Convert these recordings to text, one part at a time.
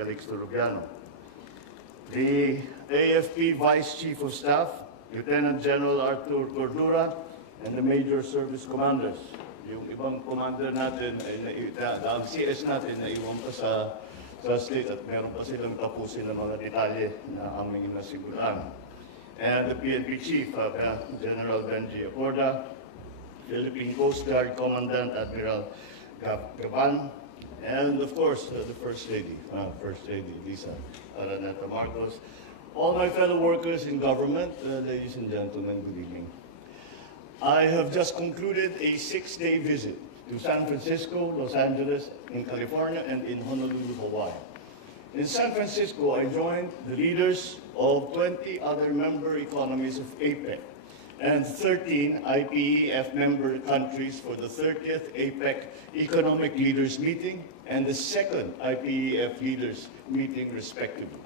Calixto-Rubiano, the AFP Vice Chief of Staff, Lieutenant General Arthur Cordura, and the Major Service Commanders. Yung ibang commander natin, ang CS natin na iwan pa sa state at meron pa silang tapusin ng mga detalye na aming nasiguran. And the PNP Chief, General Benji Acorda, Philippine Coast Guard Commandant Admiral Gaban, and of course the First Lady Lisa Araneta Marcos, all my fellow workers in government, ladies and gentlemen, good evening. I have just concluded a 6-day visit to San Francisco, Los Angeles, in California, and in Honolulu, Hawaii. In San Francisco, I joined the leaders of 20 other member economies of APEC and 13 IPEF member countries for the 30th APEC Economic Leaders Meeting and the 2nd IPEF Leaders Meeting, respectively.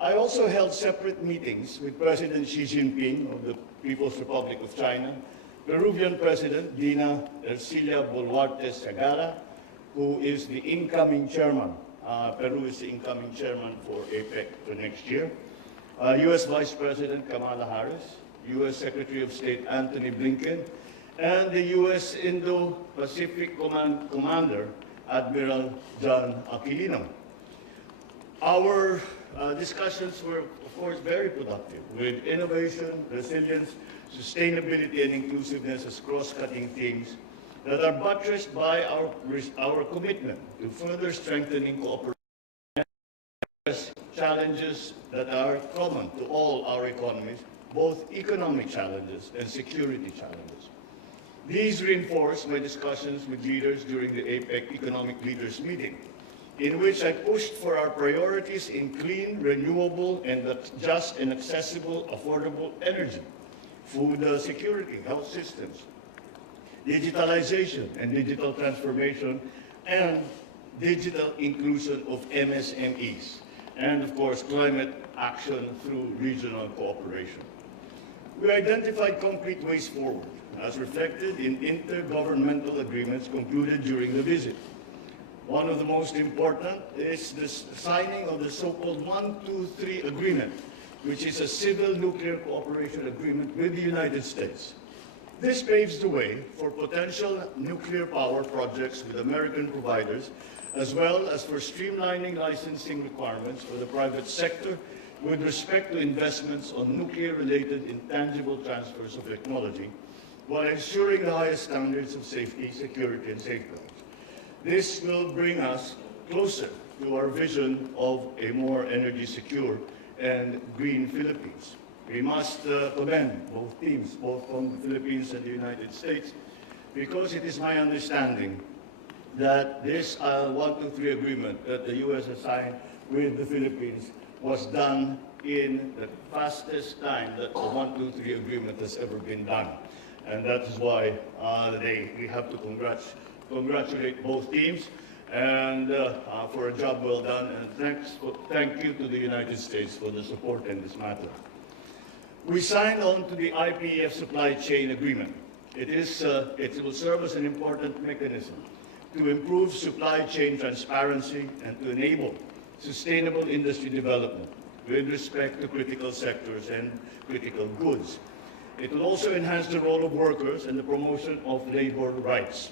I also held separate meetings with President Xi Jinping of the People's Republic of China, Peruvian President Dina Ercilia Boluarte Segarra, who is the incoming chairman. Peru is the incoming chairman for APEC for next year. U.S. Vice President Kamala Harris, U.S. Secretary of State Antony Blinken, and the U.S. Indo-Pacific Commander, Admiral John Aquilino. Our discussions were, of course, very productive, with innovation, resilience, sustainability, and inclusiveness as cross-cutting themes that are buttressed by our commitment to further strengthening cooperation and address challenges that are common to all our economies, both economic challenges and security challenges. These reinforce my discussions with leaders during the APEC Economic Leaders Meeting, in which I pushed for our priorities in clean, renewable, and just and accessible, affordable energy, food security, health systems, digitalization and digital transformation, and digital inclusion of MSMEs, and of course, climate action through regional cooperation. We identified concrete ways forward, as reflected in intergovernmental agreements concluded during the visit. One of the most important is the signing of the so-called 1-2-3 agreement, which is a civil nuclear cooperation agreement with the United States. This paves the way for potential nuclear power projects with American providers, as well as for streamlining licensing requirements for the private sector with respect to investments on nuclear-related intangible transfers of technology, while ensuring the highest standards of safety, security, and safeguards. This will bring us closer to our vision of a more energy secure and green Philippines. We must commend both teams, both from the Philippines and the United States, because it is my understanding that this 1-2-3 agreement that the U.S. has signed with the Philippines was done in the fastest time that the 1-2-3 agreement has ever been done. And that is why we have to congratulate both teams and for a job well done. And thank you to the United States for the support in this matter. We signed on to the IPEF supply chain agreement. It will serve as an important mechanism to improve supply chain transparency and to enable sustainable industry development with respect to critical sectors and critical goods. It will also enhance the role of workers and the promotion of labor rights.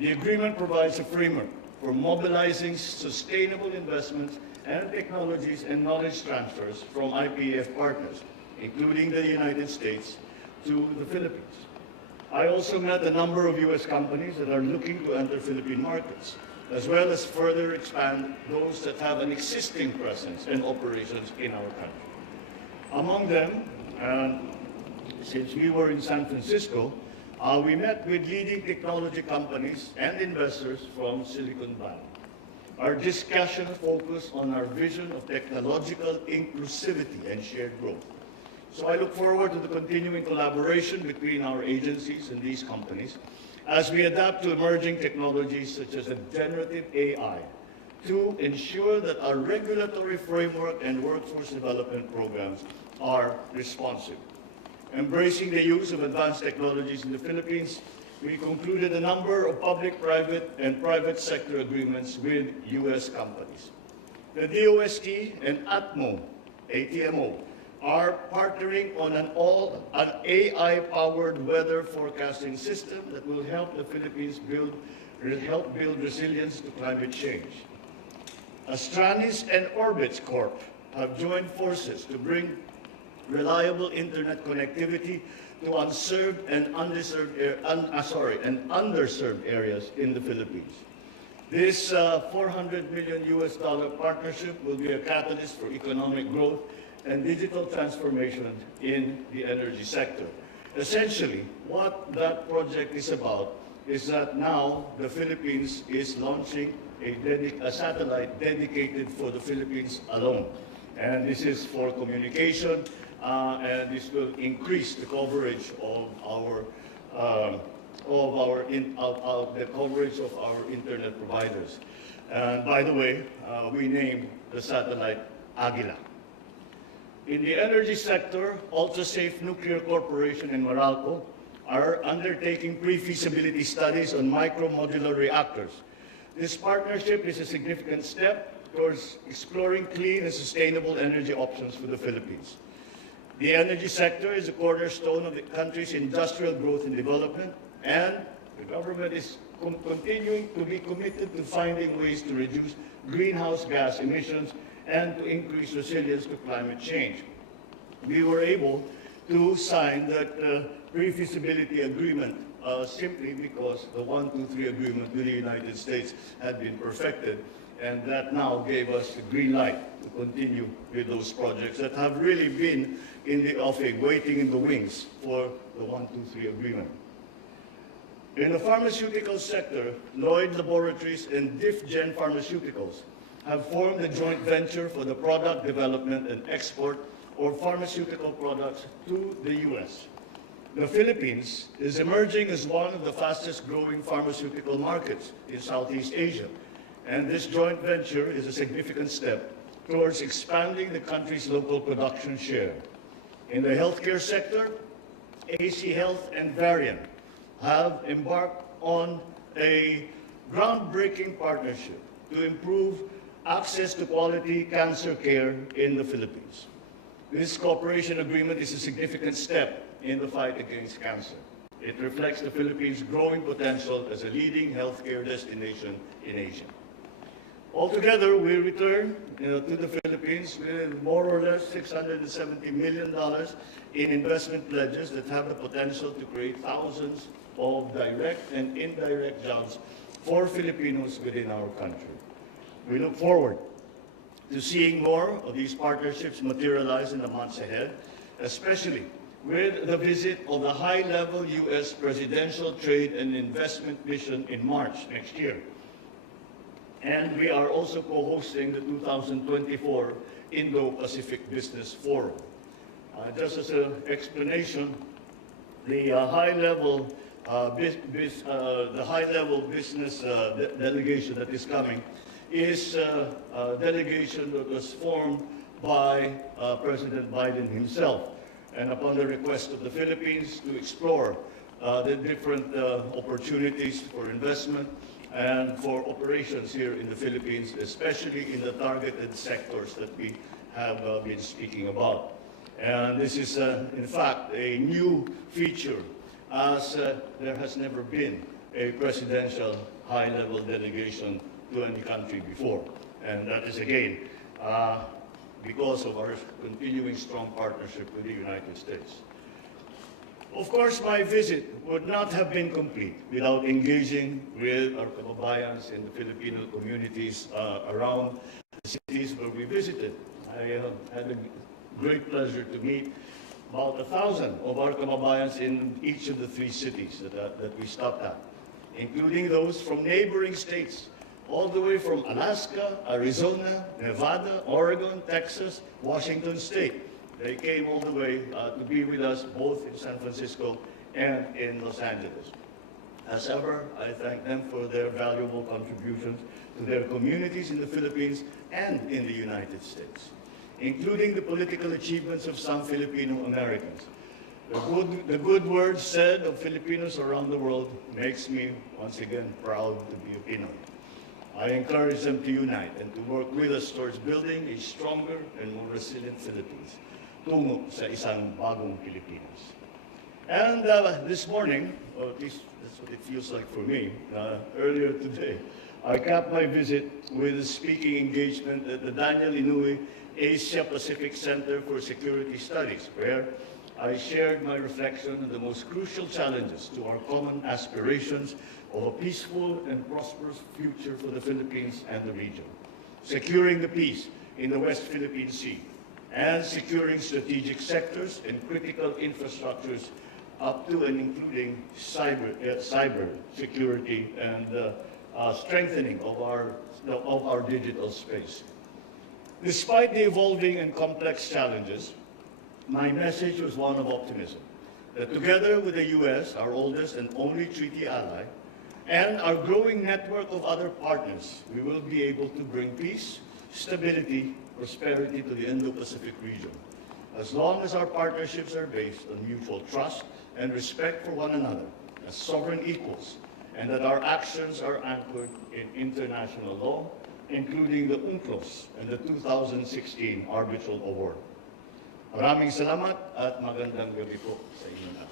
The agreement provides a framework for mobilizing sustainable investments and technologies and knowledge transfers from IPEF partners, including the United States, to the Philippines. I also met a number of U.S. companies that are looking to enter Philippine markets, as well as further expand those that have an existing presence and operations in our country. Among them, since we were in San Francisco, we met with leading technology companies and investors from Silicon Valley. Our discussion focused on our vision of technological inclusivity and shared growth. So I look forward to the continuing collaboration between our agencies and these companies as we adapt to emerging technologies such as generative AI to ensure that our regulatory framework and workforce development programs are responsive. Embracing the use of advanced technologies in the Philippines, we concluded a number of public, private, and private sector agreements with U.S. companies. The DOST and ATMO, are partnering on an AI-powered weather forecasting system that will help the Philippines build resilience to climate change. Astranis and Orbits Corp have joined forces to bring reliable internet connectivity to underserved areas in the Philippines. This $400 million partnership will be a catalyst for economic growth and digital transformation in the energy sector. Essentially, what that project is about is that now the Philippines is launching a satellite dedicated for the Philippines alone. And this is for communication, and this will increase the coverage of the coverage of our internet providers. And by the way, we named the satellite Agila. In the energy sector, Ultrasafe Nuclear Corporation and Meralco are undertaking pre-feasibility studies on micro-modular reactors. This partnership is a significant step towards exploring clean and sustainable energy options for the Philippines. The energy sector is a cornerstone of the country's industrial growth and development, and the government is continuing to be committed to finding ways to reduce greenhouse gas emissions and to increase resilience to climate change. We were able to sign that pre-feasibility agreement simply because the 123 agreement with the United States had been perfected, and that now gave us the green light to continue with those projects that have really been in the offing, waiting in the wings for the 123 agreement. In the pharmaceutical sector, Lloyd Laboratories and DifGen Pharmaceuticals have formed a joint venture for the product development and export of pharmaceutical products to the U.S. The Philippines is emerging as one of the fastest growing pharmaceutical markets in Southeast Asia, and this joint venture is a significant step towards expanding the country's local production share. In the healthcare sector, AC Health and Varian have embarked on a groundbreaking partnership to improve access to quality cancer care in the Philippines. This cooperation agreement is a significant step in the fight against cancer. It reflects the Philippines' growing potential as a leading healthcare destination in Asia. Altogether, we return to the Philippines with more or less $670 million in investment pledges that have the potential to create thousands of direct and indirect jobs for Filipinos within our country. We look forward to seeing more of these partnerships materialize in the months ahead, especially with the visit of the high-level U.S. Presidential Trade and Investment Mission in March next year. And we are also co-hosting the 2024 Indo-Pacific Business Forum. Just as an explanation, the high-level business delegation that is coming is a delegation that was formed by President Biden himself, and upon the request of the Philippines to explore the different opportunities for investment and for operations here in the Philippines, especially in the targeted sectors that we have been speaking about. And this is, in fact, a new feature, as there has never been a presidential high-level delegation to any country before. And that is, again, because of our continuing strong partnership with the United States. Of course, my visit would not have been complete without engaging with our kababayans in the Filipino communities around the cities where we visited. I had a great pleasure to meet about 1,000 of our kababayans in each of the 3 cities that we stopped at, including those from neighboring states, all the way from Alaska, Arizona, Nevada, Oregon, Texas, Washington State. They came all the way to be with us both in San Francisco and in Los Angeles. As ever, I thank them for their valuable contributions to their communities in the Philippines and in the United States, including the political achievements of some Filipino Americans. The good words said of Filipinos around the world makes me once again proud to be a Pinoy. I encourage them to unite and to work with us towards building a stronger and more resilient Philippines tungo sa isang bagong Pilipinas. And this morning, or at least that's what it feels like for me, earlier today, I capped my visit with a speaking engagement at the Daniel Inouye Asia Pacific Center for Security Studies, where I shared my reflection on the most crucial challenges to our common aspirations of a peaceful and prosperous future for the Philippines and the region, securing the peace in the West Philippine Sea, and securing strategic sectors and critical infrastructures up to and including cyber security and strengthening of our digital space. Despite the evolving and complex challenges, my message was one of optimism, that together with the U.S., our oldest and only treaty ally, and our growing network of other partners, we will be able to bring peace, stability, prosperity to the Indo-Pacific region, as long as our partnerships are based on mutual trust and respect for one another as sovereign equals, and that our actions are anchored in international law, including the UNCLOS and the 2016 Arbitral Award. Maraming salamat at magandang gabi po sa inyo lahat.